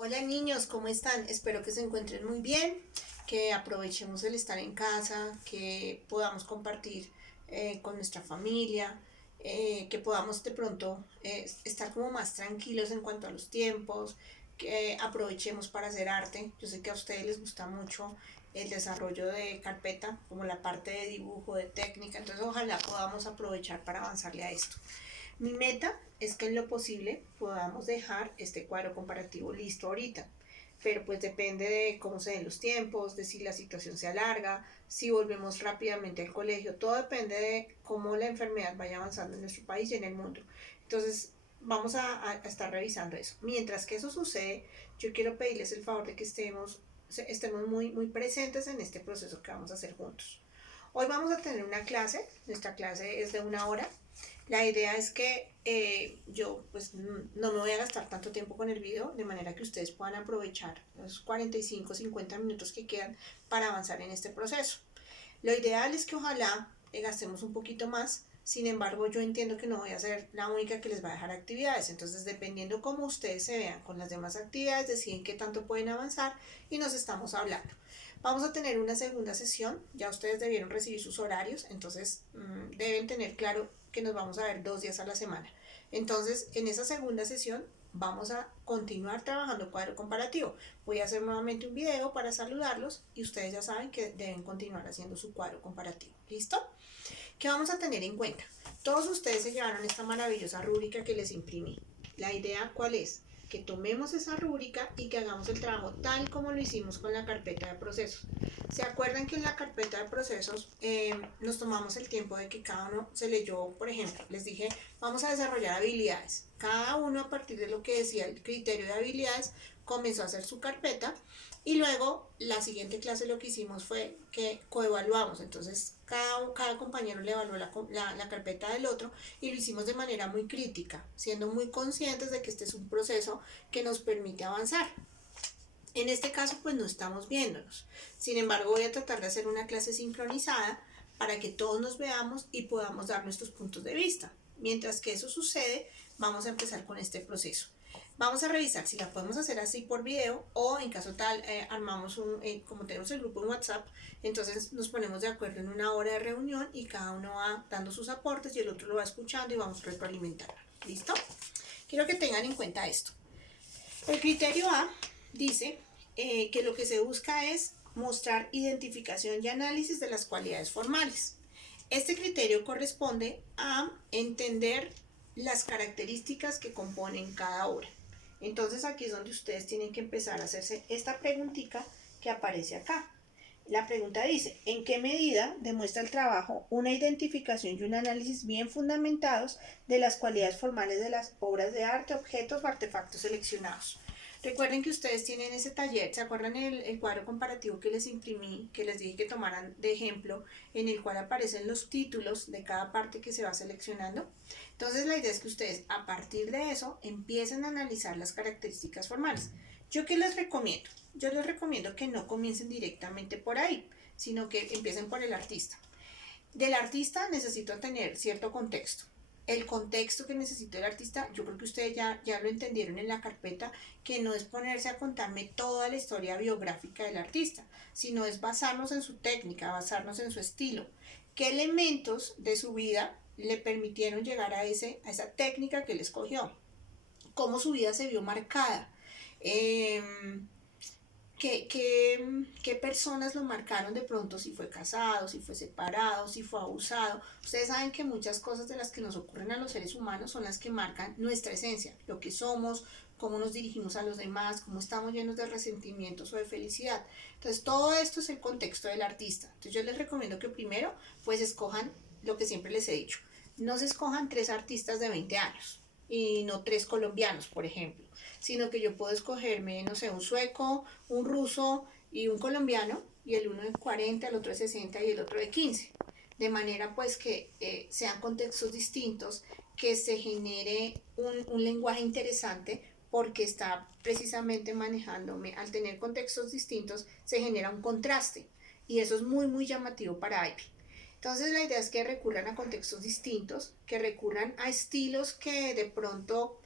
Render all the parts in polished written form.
Hola niños, ¿cómo están? Espero que se encuentren muy bien, que aprovechemos el estar en casa, que podamos compartir con nuestra familia, que podamos de pronto estar como más tranquilos en cuanto a los tiempos, que aprovechemos para hacer arte. Yo sé que a ustedes les gusta mucho el desarrollo de carpeta, como la parte de dibujo, de técnica, entonces ojalá podamos aprovechar para avanzarle a esto. Mi meta es que en lo posible podamos dejar este cuadro comparativo listo ahorita, pero pues depende de cómo se den los tiempos, de si la situación se alarga, si volvemos rápidamente al colegio, todo depende de cómo la enfermedad vaya avanzando en nuestro país y en el mundo. Entonces vamos a estar revisando eso. Mientras que eso sucede, yo quiero pedirles el favor de que estemos muy presentes en este proceso que vamos a hacer juntos. Hoy vamos a tener una clase, nuestra clase es de 1 hora. La idea es que yo pues no me voy a gastar tanto tiempo con el video, de manera que ustedes puedan aprovechar los 45, 50 minutos que quedan para avanzar en este proceso. Lo ideal es que ojalá gastemos un poquito más, sin embargo yo entiendo que no voy a ser la única que les va a dejar actividades, entonces dependiendo cómo ustedes se vean con las demás actividades, deciden qué tanto pueden avanzar y nos estamos hablando. Vamos a tener una segunda sesión, ya ustedes debieron recibir sus horarios, entonces deben tener claro que nos vamos a ver 2 días a la semana. Entonces, en esa segunda sesión vamos a continuar trabajando cuadro comparativo. Voy a hacer nuevamente un video para saludarlos y ustedes ya saben que deben continuar haciendo su cuadro comparativo. ¿Listo? ¿Qué vamos a tener en cuenta? Todos ustedes se llevaron esta maravillosa rúbrica que les imprimí. La idea, ¿cuál es? Que tomemos esa rúbrica y que hagamos el trabajo tal como lo hicimos con la carpeta de procesos. ¿Se acuerdan que en la carpeta de procesos nos tomamos el tiempo de que cada uno se leyó? Por ejemplo, les dije, vamos a desarrollar habilidades. Cada uno, a partir de lo que decía el criterio de habilidades, comenzó a hacer su carpeta y luego la siguiente clase lo que hicimos fue que coevaluamos. Entonces cada compañero le evaluó la carpeta del otro y lo hicimos de manera muy crítica, siendo muy conscientes de que este es un proceso que nos permite avanzar. En este caso pues no estamos viéndonos. Sin embargo voy a tratar de hacer una clase sincronizada para que todos nos veamos y podamos dar nuestros puntos de vista. Mientras que eso sucede, vamos a empezar con este proceso. Vamos a revisar si la podemos hacer así por video o en caso tal armamos como tenemos el grupo en WhatsApp, entonces nos ponemos de acuerdo en 1 hora de reunión y cada uno va dando sus aportes y el otro lo va escuchando y vamos retroalimentando. ¿Listo? Quiero que tengan en cuenta esto. El criterio A dice que lo que se busca es mostrar identificación y análisis de las cualidades formales. Este criterio corresponde a entender las características que componen cada obra. Entonces aquí es donde ustedes tienen que empezar a hacerse esta preguntita que aparece acá. La pregunta dice, ¿en qué medida demuestra el trabajo una identificación y un análisis bien fundamentados de las cualidades formales de las obras de arte, objetos o artefactos seleccionados? Recuerden que ustedes tienen ese taller, ¿se acuerdan el cuadro comparativo que les imprimí, que les dije que tomaran de ejemplo, en el cual aparecen los títulos de cada parte que se va seleccionando? Entonces la idea es que ustedes a partir de eso empiecen a analizar las características formales. ¿Yo qué les recomiendo? Yo les recomiendo que no comiencen directamente por ahí, sino que empiecen por el artista. Del artista necesito tener cierto contexto. El contexto que necesita el artista, yo creo que ustedes ya lo entendieron en la carpeta, que no es ponerse a contarme toda la historia biográfica del artista, sino es basarnos en su técnica, basarnos en su estilo. ¿Qué elementos de su vida le permitieron llegar a esa técnica que él escogió? ¿Cómo su vida se vio marcada? Eh, ¿Qué personas lo marcaron de pronto? Si fue casado, si fue separado, si fue abusado. Ustedes saben que muchas cosas de las que nos ocurren a los seres humanos son las que marcan nuestra esencia, lo que somos, cómo nos dirigimos a los demás, cómo estamos llenos de resentimientos o de felicidad. Entonces todo esto es el contexto del artista. Entonces yo les recomiendo que primero pues escojan lo que siempre les he dicho. No se escojan 3 artistas de 20 años y no 3 colombianos, por ejemplo, sino que yo puedo escogerme, no sé, un sueco, un ruso y un colombiano, y el uno de 40, el otro de 60 y el otro de 15. De manera pues que sean contextos distintos, que se genere un lenguaje interesante porque está precisamente manejándome. Al tener contextos distintos se genera un contraste y eso es muy llamativo para Ivy. Entonces la idea es que recurran a contextos distintos, que recurran a estilos que de pronto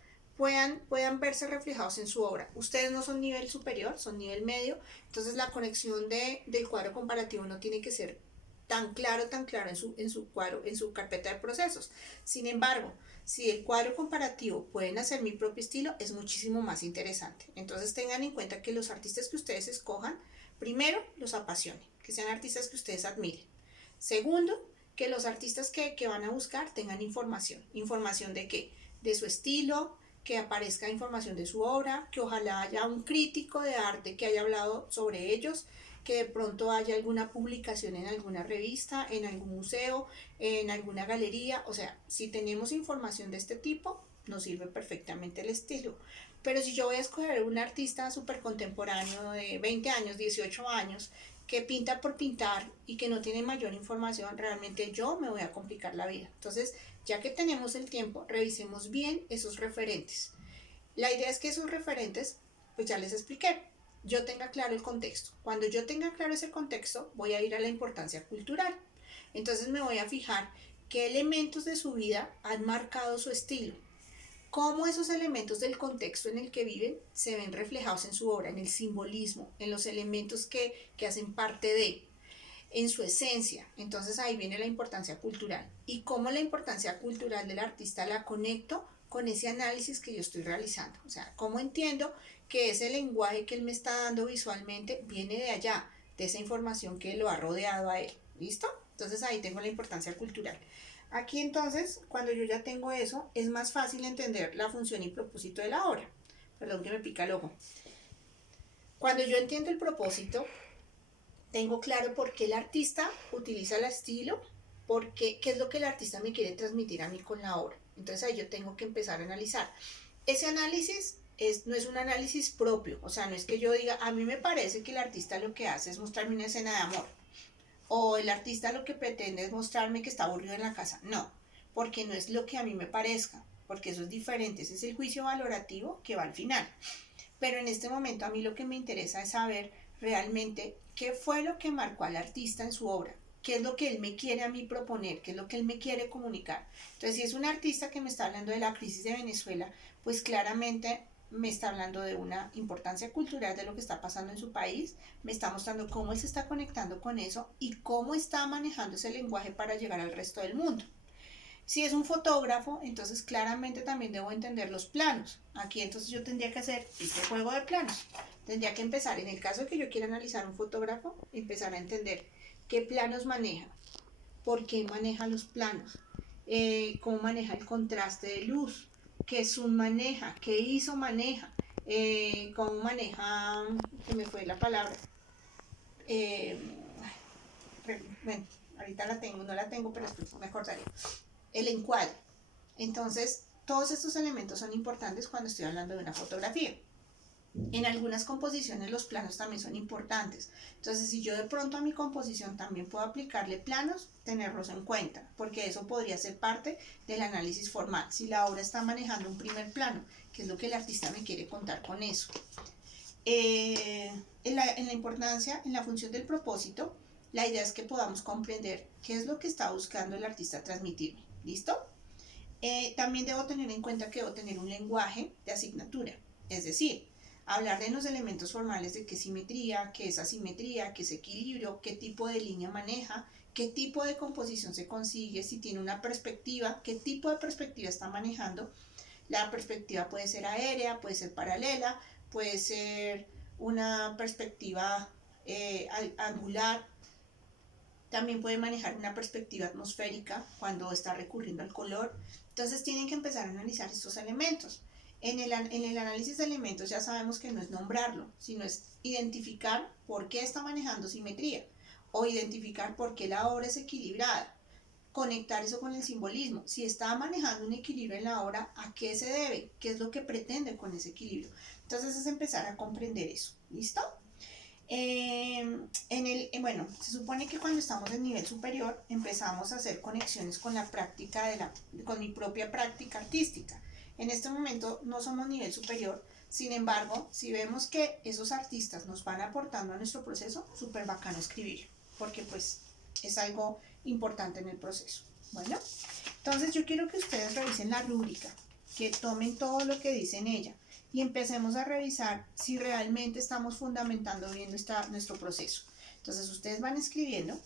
puedan verse reflejados en su obra. Ustedes no son nivel superior, son nivel medio, entonces la conexión del cuadro comparativo no tiene que ser tan claro en su cuadro, en su carpeta de procesos. Sin embargo, si el cuadro comparativo pueden hacer mi propio estilo, es muchísimo más interesante. Entonces tengan en cuenta que los artistas que ustedes escojan, primero, los apasionen, que sean artistas que ustedes admiren. Segundo, que los artistas que van a buscar tengan información. ¿Información de qué? De su estilo, que aparezca información de su obra, que ojalá haya un crítico de arte que haya hablado sobre ellos, que de pronto haya alguna publicación en alguna revista, en algún museo, en alguna galería. O sea, si tenemos información de este tipo, nos sirve perfectamente el estilo. Pero si yo voy a escoger un artista súper contemporáneo de 20 años, 18 años, que pinta por pintar y que no tiene mayor información, realmente yo me voy a complicar la vida. Entonces, ya que tenemos el tiempo, revisemos bien esos referentes. La idea es que esos referentes, pues ya les expliqué, yo tenga claro el contexto. Cuando yo tenga claro ese contexto, voy a ir a la importancia cultural. Entonces me voy a fijar qué elementos de su vida han marcado su estilo, cómo esos elementos del contexto en el que viven se ven reflejados en su obra, en el simbolismo, en los elementos que hacen parte de, en su esencia. Entonces ahí viene la importancia cultural. Y cómo la importancia cultural del artista la conecto con ese análisis que yo estoy realizando. O sea, cómo entiendo que ese lenguaje que él me está dando visualmente viene de allá, de esa información que lo ha rodeado a él. ¿Listo? Entonces ahí tengo la importancia cultural. Aquí entonces, cuando yo ya tengo eso, es más fácil entender la función y propósito de la obra. Perdón que me pica el ojo. Cuando yo entiendo el propósito, tengo claro por qué el artista utiliza el estilo, qué es lo que el artista me quiere transmitir a mí con la obra. Entonces ahí yo tengo que empezar a analizar. Ese análisis no es un análisis propio, o sea, no es que yo diga, a mí me parece que el artista lo que hace es mostrarme una escena de amor, o el artista lo que pretende es mostrarme que está aburrido en la casa. No, porque no es lo que a mí me parezca, porque eso es diferente, ese es el juicio valorativo que va al final. Pero en este momento a mí lo que me interesa es saber realmente qué fue lo que marcó al artista en su obra, qué es lo que él me quiere a mí proponer, qué es lo que él me quiere comunicar. Entonces, si es un artista que me está hablando de la crisis de Venezuela, pues claramente me está hablando de una importancia cultural de lo que está pasando en su país, me está mostrando cómo él se está conectando con eso y cómo está manejando ese lenguaje para llegar al resto del mundo. Si es un fotógrafo, entonces claramente también debo entender los planos. Aquí entonces yo tendría que hacer este juego de planos. Tendría que empezar, en el caso de que yo quiera analizar un fotógrafo, empezar a entender qué planos maneja, por qué maneja los planos, cómo maneja el contraste de luz, qué zoom maneja, qué ISO maneja, cómo maneja, se me fue la palabra, eh, bueno, ahorita la tengo, no la tengo, pero después me acordaré. El encuadre. Entonces, todos estos elementos son importantes cuando estoy hablando de una fotografía. En algunas composiciones los planos también son importantes. Entonces, si yo de pronto a mi composición también puedo aplicarle planos, tenerlos en cuenta, porque eso podría ser parte del análisis formal. Si la obra está manejando un primer plano, que es lo que el artista me quiere contar con eso. En la importancia, en la función del propósito, la idea es que podamos comprender qué es lo que está buscando el artista transmitirme. ¿Listo? También debo tener en cuenta que debo tener un lenguaje de asignatura, es decir, hablar de los elementos formales de qué simetría, qué es asimetría, qué es equilibrio, qué tipo de línea maneja, qué tipo de composición se consigue, si tiene una perspectiva, qué tipo de perspectiva está manejando. La perspectiva puede ser aérea, puede ser paralela, puede ser una perspectiva angular. También puede manejar una perspectiva atmosférica cuando está recurriendo al color. Entonces tienen que empezar a analizar estos elementos. En el análisis de elementos ya sabemos que no es nombrarlo, sino es identificar por qué está manejando simetría o identificar por qué la obra es equilibrada. Conectar eso con el simbolismo. Si está manejando un equilibrio en la obra, ¿a qué se debe? ¿Qué es lo que pretende con ese equilibrio? Entonces es empezar a comprender eso. ¿Listo? Bueno, se supone que cuando estamos en nivel superior empezamos a hacer conexiones con la práctica con mi propia práctica artística. En este momento no somos nivel superior, sin embargo, si vemos que esos artistas nos van aportando a nuestro proceso, súper bacano escribir, porque pues es algo importante en el proceso. Bueno, entonces yo quiero que ustedes revisen la rúbrica. que tomen todo lo que dice en ella y empecemos a revisar si realmente estamos fundamentando bien nuestro proceso. Entonces ustedes van escribiendo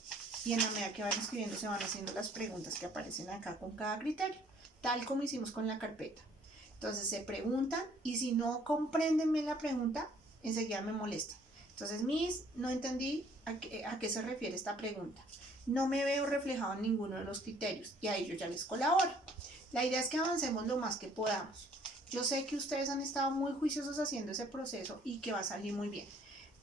y en la medida que van escribiendo se van haciendo las preguntas que aparecen acá con cada criterio, tal como hicimos con la carpeta. Entonces se preguntan y si no comprenden bien la pregunta, enseguida me molestan. Entonces, Miss, no entendí a qué se refiere esta pregunta. No me veo reflejado en ninguno de los criterios y a ellos ya les colaboro. La idea es que avancemos lo más que podamos. Yo sé que ustedes han estado muy juiciosos haciendo ese proceso y que va a salir muy bien.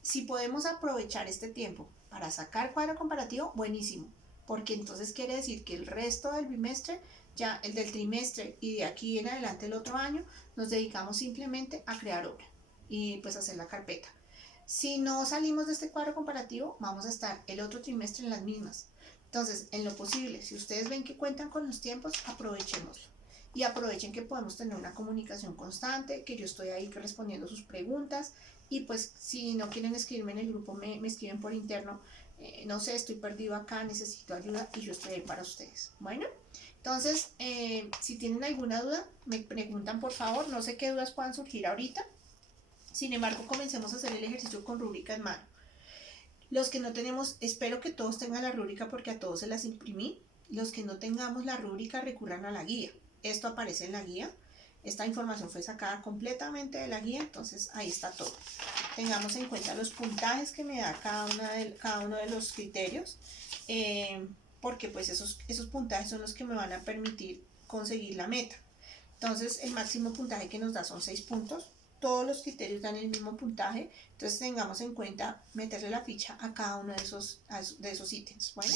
Si podemos aprovechar este tiempo para sacar cuadro comparativo, buenísimo, porque entonces quiere decir que el resto del bimestre, ya el del trimestre y de aquí en adelante el otro año, nos dedicamos simplemente a crear obra y pues hacer la carpeta. Si no salimos de este cuadro comparativo, vamos a estar el otro trimestre en las mismas. Entonces, en lo posible, si ustedes ven que cuentan con los tiempos, aprovechémoslo. Y aprovechen que podemos tener una comunicación constante, que yo estoy ahí respondiendo sus preguntas. Y pues, si no quieren escribirme en el grupo, me escriben por interno. No sé, estoy perdido acá, necesito ayuda y yo estoy ahí para ustedes. Bueno, entonces, si tienen alguna duda, me preguntan por favor. No sé qué dudas puedan surgir ahorita. Sin embargo, comencemos a hacer el ejercicio con rúbrica en mano. Los que no tenemos, espero que todos tengan la rúbrica porque a todos se las imprimí. Los que no tengamos la rúbrica recurran a la guía. Esto aparece en la guía. Esta información fue sacada completamente de la guía, entonces ahí está todo. Tengamos en cuenta los puntajes que me da cada uno de los criterios, porque pues esos puntajes son los que me van a permitir conseguir la meta. Entonces el máximo puntaje que nos da son 6 puntos. Todos los criterios dan el mismo puntaje, entonces tengamos en cuenta meterle la ficha a cada uno de esos ítems. Bueno,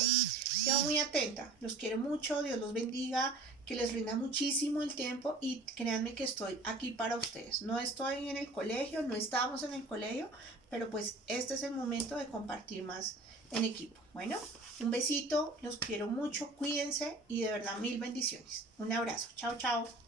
quedo muy atenta, los quiero mucho, Dios los bendiga, que les rinda muchísimo el tiempo y créanme que estoy aquí para ustedes. No estoy en el colegio, no estamos en el colegio, pero pues este es el momento de compartir más en equipo. Bueno, un besito, los quiero mucho, cuídense y de verdad mil bendiciones. Un abrazo, chao, chao.